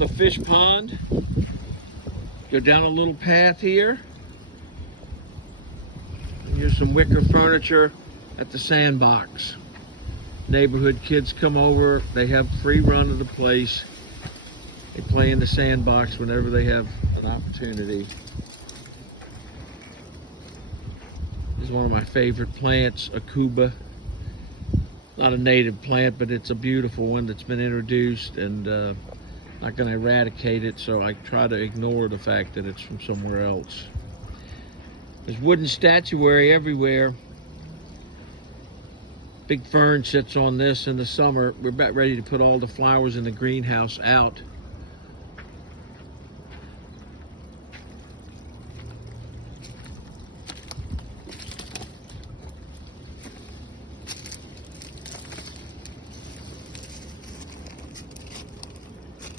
the fish pond. Go down a little path here. And here's some wicker furniture at the sandbox. Neighborhood kids come over. They have free run of the place. They play in the sandbox whenever they have an opportunity. This is one of my favorite plants, Aucuba. Not a native plant, but it's a beautiful one that's been introduced, and not going to eradicate it, so I try to ignore the fact that it's from somewhere else. There's wooden statuary everywhere. Big fern sits on this in the summer. We're about ready to put all the flowers in the greenhouse out.